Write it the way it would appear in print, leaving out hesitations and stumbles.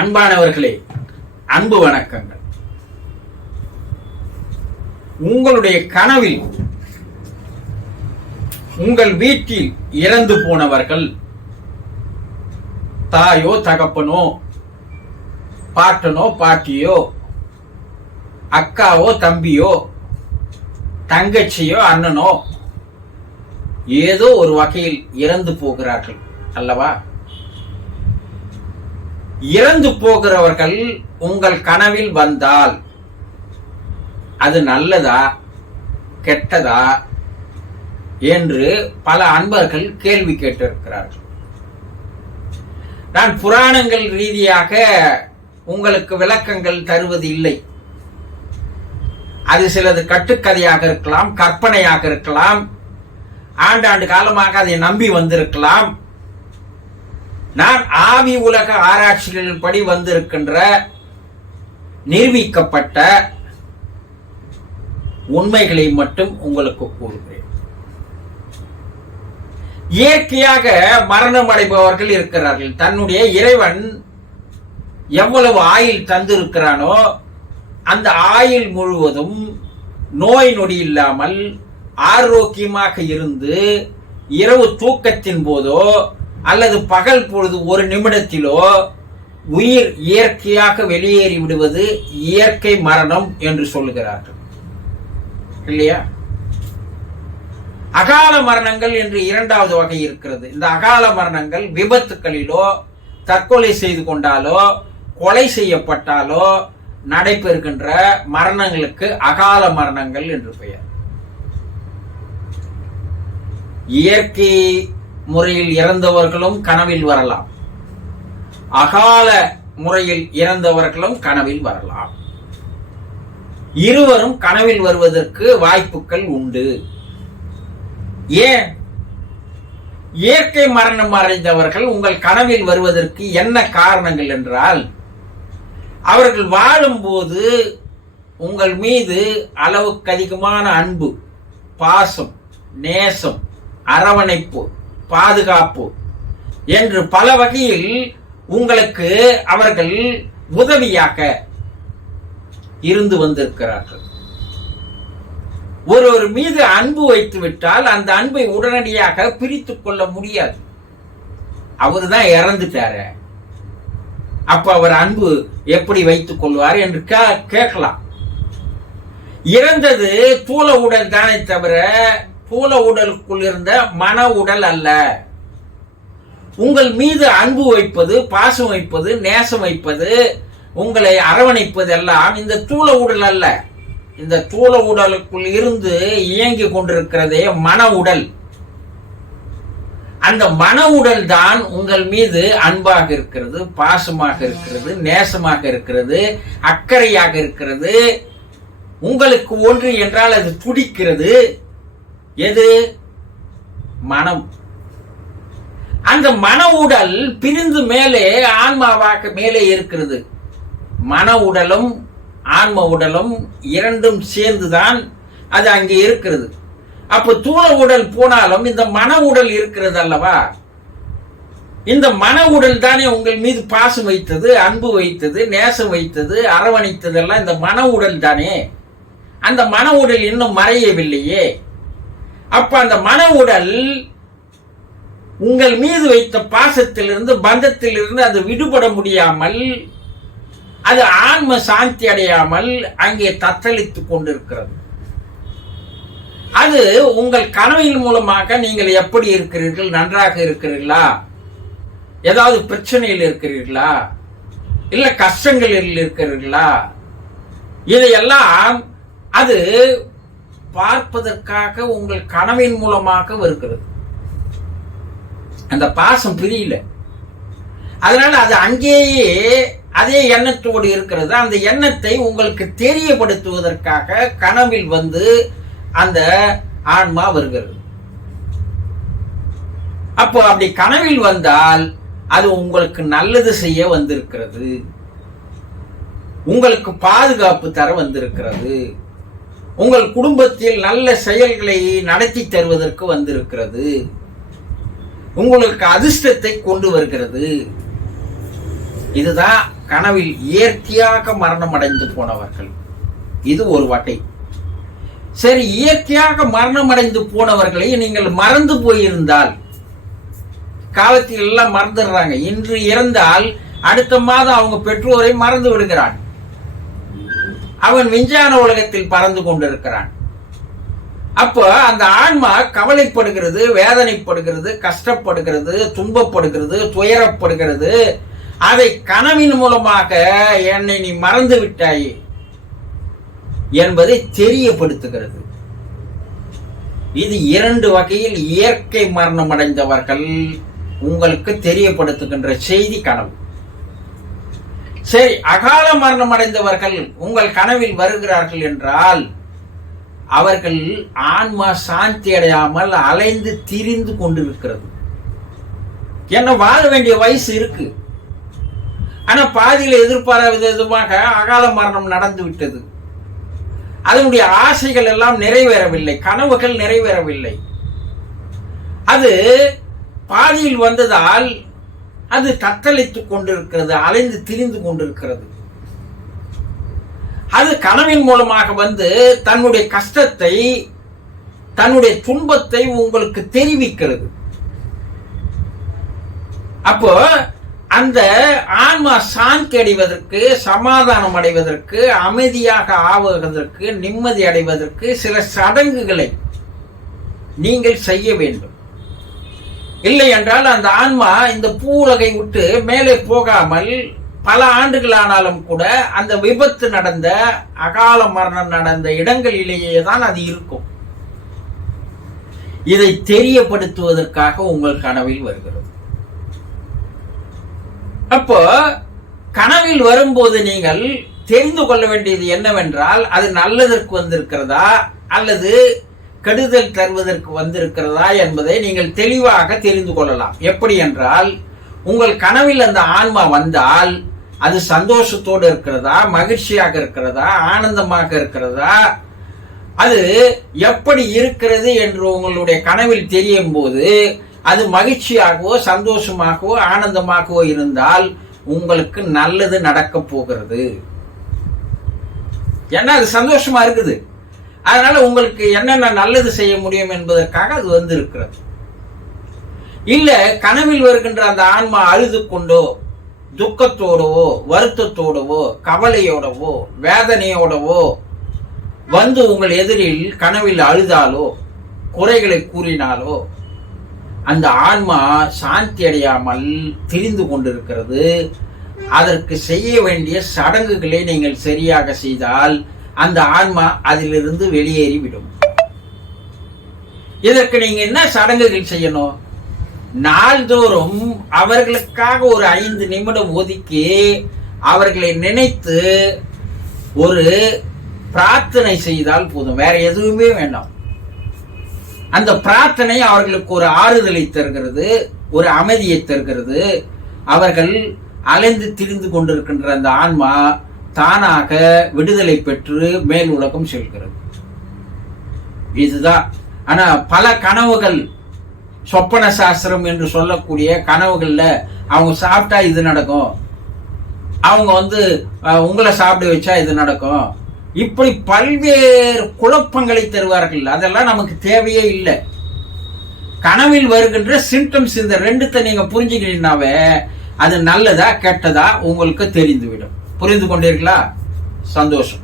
அன்பானவர்களே, அன்பு வணக்கங்கள். உங்களுடைய கனவில் உங்கள் வீட்டில் இறந்து போனவர்கள் தாயோ தகப்பனோ பாட்டனோ பாட்டியோ அக்காவோ தம்பியோ தங்கச்சியோ அண்ணனோ ஏதோ ஒரு வகையில் இறந்து போகிறார்கள் அல்லவா? இறந்து போகிறவர்கள் உங்கள் கனவில் வந்தால் அது நல்லதா கெட்டதா என்று பல அன்பர்கள் கேள்வி கேட்டிருக்கிறார்கள். நான் புராணங்கள் ரீதியாக உங்களுக்கு விளக்கங்கள் தருவது இல்லை. அது சிலது கட்டுக்கதையாக இருக்கலாம், கற்பனையாக இருக்கலாம், ஆண்டாண்டு காலமாக அதை நம்பி வந்திருக்கலாம். நான் ஆவி உலக ஆராய்ச்சிகளின் படி வந்திருக்கின்ற நிரூபிக்கப்பட்ட உண்மைகளை மட்டும் உங்களுக்கு கூறுகிறேன். இயற்கையாக மரணம் அடைபவர்கள் இருக்கிறார்கள். தன்னுடைய இறைவன் எவ்வளவு ஆயுள் தந்திருக்கிறானோ அந்த ஆயுள் முழுவதும் நோய் நொடி இல்லாமல் ஆரோக்கியமாக இருந்து இரவு தூக்கத்தின் போதோ அல்லது பகல் பொழுது ஒரு நிமிடத்திலோ உயிர் இயற்கையாக வெளியேறி விடுவது இயற்கை மரணம் என்று சொல்லுகிறார்கள் இல்லையா? அகால மரணங்கள் என்று இரண்டாவது வகை இருக்கிறது. இந்த அகால மரணங்கள் விபத்துக்களிலோ தற்கொலை செய்து கொண்டாலோ கொலை செய்யப்பட்டாலோ நடைபெறுகின்ற மரணங்களுக்கு அகால மரணங்கள் என்று பெயர். இயற்கை முறையில் இறந்தவர்களும் கனவில் வரலாம், அகால முறையில் இறந்தவர்களும் கனவில் வரலாம். இருவரும் கனவில் வருவதற்கு வாய்ப்புகள் உண்டு. ஏன்? இயற்கை மரணம் அடைந்தவர்கள் உங்கள் கனவில் வருவதற்கு என்ன காரணங்கள் என்றால், அவர்கள் வாழும்போது உங்கள் மீது அளவுக்கு அதிகமான அன்பு, பாசம், நேசம், அரவணைப்பு, பாதுகாப்பு என்று பல வகையில் உங்களுக்கு அவர்கள் உதவியாக இருந்து வந்திருக்கிறார்கள். ஒருவர் மீது அன்பு வைத்து விட்டால் அந்த அன்பை உடனடியாக பிரித்துக் கொள்ள முடியாது. அவரு தான் இறந்துட்டாரு, அப்ப அவர் அன்பு எப்படி வைத்துக் கொள்வார் என்று கேட்கலாம். இறந்தது தூல உடல் தானே தவிர தூல உடலுக்குள் இருந்த மன உடல் அல்ல. உங்கள் மீது அன்பு வைப்பது, பாசம் வைப்பது, நேசம் வைப்பது, உங்களை அரவணைப்பது எல்லாம் இந்த தூல உடல் அல்ல. இந்த தூல உடலுக்குள் இருந்து இயங்கி கொண்டிருக்கிறதே மன உடல். அந்த மன உடல் தான் உங்கள் மீது அன்பாக இருக்கிறது, பாசமாக இருக்கிறது, நேசமாக இருக்கிறது, அக்கறையாக இருக்கிறது. உங்களுக்கு ஒன்று என்றால் அது துடிக்கிறது. எது? மனம். அந்த மன உடல் பிரிந்து மேலே ஆன்மாவாக மேலே இருக்கிறது. மன உடலும் ஆன்ம உடலும் இரண்டும் சேர்ந்துதான் அது அங்கே இருக்கிறது. அப்ப தூள உடல் போனாலும் இந்த மன உடல் இருக்கிறது அல்லவா? இந்த மன உடல் தானே உங்கள் மீது பாசம் வைத்தது, அன்பு வைத்தது, நேசம் வைத்தது, அரவணைத்ததெல்லாம் இந்த மன உடல் தானே. அந்த மன உடல் இன்னும் மறையவில்லையே. அப்ப அந்த மன உடல் உங்கள் மீது வைத்த பாசத்திலிருந்து, பந்தத்திலிருந்து அது விடுபட முடியாமல், அது ஆன்ம சாந்தி அடையாமல் அங்கே தத்தளித்துக் கொண்டிருக்கிறது. அது உங்கள் கனவின் மூலமாக நீங்கள் எப்படி இருக்கிறீர்கள்? நன்றாக இருக்கிறீர்களா? ஏதாவது பிரச்சனையில் இருக்கிறீர்களா? இல்ல கஷ்டங்களில் இருக்கிறீர்களா? இதையெல்லாம் அது பார்ப்பதற்காக உங்கள் கனவின் மூலமாக வருகிறது. அந்த பாசம் பிரியல, அதனால அது அங்கேயே அதே எண்ணத்தோடு இருக்கிறது. அந்த எண்ணத்தை உங்களுக்கு தெரியப்படுத்துவதற்காக கனவில் வந்து அந்த ஆன்மா வருகிறது. அப்போ அப்படி கனவில் வந்தால் அது உங்களுக்கு நல்லது செய்ய வந்திருக்கிறது, உங்களுக்கு பாதுகாப்பு தர வந்திருக்கிறது, உங்கள் குடும்பத்தில் நல்ல செயல்களை நடத்தி தருவதற்கு வந்திருக்கிறது, உங்களுக்கு அதிர்ஷ்டத்தை கொண்டு வருகிறது. இதுதான் கனவில் இயற்கையாக மரணம் அடைந்து போனவர்கள், இது ஒரு வகை. சரி, இயற்கையாக மரணம் அடைந்து போனவர்களை நீங்கள் மறந்து போயிருந்தால், காலத்தில் எல்லாம் மறந்துடுறாங்க. இன்று இறந்தால் அடுத்த மாதம் அவங்க பெற்றோரை மறந்து விடுகிறான். அவன் விஞ்ஞான உலகத்தில் பறந்து கொண்டிருக்கிறான். அப்போ அந்த ஆன்மா கவலைப்படுகிறது, வேதனைப்படுகிறது, கஷ்டப்படுகிறது, துன்பப்படுகிறது, துயரப்படுகிறது. அதை கனவின் மூலமாக என்னை நீ மறந்து விட்டாய் என்பதை தெரியப்படுத்துகிறது. இது இரண்டு வகையில் இயற்கை மரணம் அடைந்தவர்கள் உங்களுக்கு தெரியப்படுத்துகின்ற செய்தி கனவு. சரி, அகால மரணம் அடைந்தவர்கள் உங்கள் கனவில் வருகிறார்கள் என்றால் அவர்கள் ஆன்மா சாந்தி அடையாமல் அலைந்து திரிந்து கொண்டிருக்கிறது. என்ன, வாழ வேண்டிய வயசு இருக்கு, ஆனா பாதியில எதிர்பாராத விதமாக அகால மரணம் நடந்து விட்டது. அதனுடைய ஆசைகள் எல்லாம் நிறைவேறவில்லை, கனவுகள் நிறைவேறவில்லை. அது பாதியில் வந்ததால் அது தத்தளித்துக் கொண்டிருக்கிறது, அலைந்து திரிந்து கொண்டிருக்கிறது. அது கனவின் மூலமாக வந்து தன்னுடைய கஷ்டத்தை, தன்னுடைய துன்பத்தை உங்களுக்கு தெரிவிக்கிறது. அப்போ அந்த ஆன்மா சாந்தி அடைவதற்கு, சமாதானம் அடைவதற்கு, அமைதியாக ஆவதற்கு, நிம்மதி அடைவதற்கு சில சடங்குகளை நீங்கள் செய்ய வேண்டும். இல்லை என்றால் அந்த ஆன்மா இந்த பூவுலகை விட்டு மேலே போகாமல் பல ஆண்டுகள் ஆனாலும் கூட அந்த விபத்து நடந்த, அகால மரணம் நடந்த இடங்களிலேயே தான் அது இருக்கும். இதை தெரியப்படுத்துவதற்காக உங்கள் கனவில் வருகிறது. அப்போ கனவில் வரும்போது நீங்கள் தெரிந்து கொள்ள வேண்டியது என்னவென்றால், அது நல்லதற்கு வந்திருக்கிறதா அல்லது கெடுதல் தருவதற்கு வந்திருக்கிறதா என்பதை நீங்கள் தெளிவாக தெரிந்து கொள்ளலாம். எப்படி என்றால், உங்கள் கனவில் அந்த ஆன்மா வந்தால் அது சந்தோஷத்தோடு இருக்கிறதா, மகிழ்ச்சியாக இருக்கிறதா, ஆனந்தமாக இருக்கிறதா, அது எப்படி இருக்கிறது என்று உங்களுடைய கனவில் தெரியும் போது அது மகிழ்ச்சியாகவோ சந்தோஷமாகவோ ஆனந்தமாகவோ இருந்தால் உங்களுக்கு நல்லது நடக்க போகிறது. ஏன்னா அது சந்தோஷமா இருக்குது, அதனால உங்களுக்கு என்னென்ன நல்லது செய்ய முடியும் என்பதற்காக அது வந்து இருக்கிறது. இல்ல, கனவில் வருகின்ற அந்த ஆன்மா அழுது கொண்டோ, துக்கத்தோடவோ, வருத்தத்தோடவோ, கவலையோடவோ, வேதனையோடவோ வந்து உங்கள் எதிரில் கனவில் அழுதாலோ, குறைகளை கூறினாலோ, அந்த ஆன்மா சாந்தி அடையாமல் திரிந்து கொண்டிருக்கிறது. அதற்கு செய்ய வேண்டிய சடங்குகளை நீங்கள் சரியாக செய்தால் அந்த ஆன்மா அதிலிருந்து வெளியேறிவிடும். இதற்கு நீங்க என்ன சடங்குகள் செய்யணும்? நாள்தோறும் அவர்களுக்காக ஒரு 5 நிமிடம் ஒதுக்கி அவர்களை நினைத்து ஒரு பிரார்த்தனை செய்தால் போதும், வேற எதுவுமே வேண்டாம். அந்த பிரார்த்தனை அவர்களுக்கு ஒரு ஆறுதலை தருகிறது, ஒரு அமைதியை தருகிறது. அவர்கள் அலைந்து திரிந்து கொண்டிருக்கின்ற அந்த ஆன்மா தானாக விடுதலை பெற்று மேல் உலகம் செல்கிறது. இதுதான். ஆனா பல கனவுகள், சொப்பன சாஸ்திரம் என்று சொல்லக்கூடிய கனவுகள்ல அவங்க சாப்பிட்டா இது நடக்கும், அவங்க வந்து உங்களை சாப்பிட வச்சா இது நடக்கும், இப்படி பல்வேறு குழப்பங்களை தருவார்கள். அதெல்லாம் நமக்கு தேவையே இல்லை. கனவில் வருகின்ற சிம்டம்ஸ் இந்த ரெண்டுத்தை நீங்க புரிஞ்சுக்கிட்டீங்கன்னாவே அது நல்லதா கெட்டதா உங்களுக்கு தெரிந்துவிடும். புரிந்து கொண்டீர்களா? சந்தோஷம்.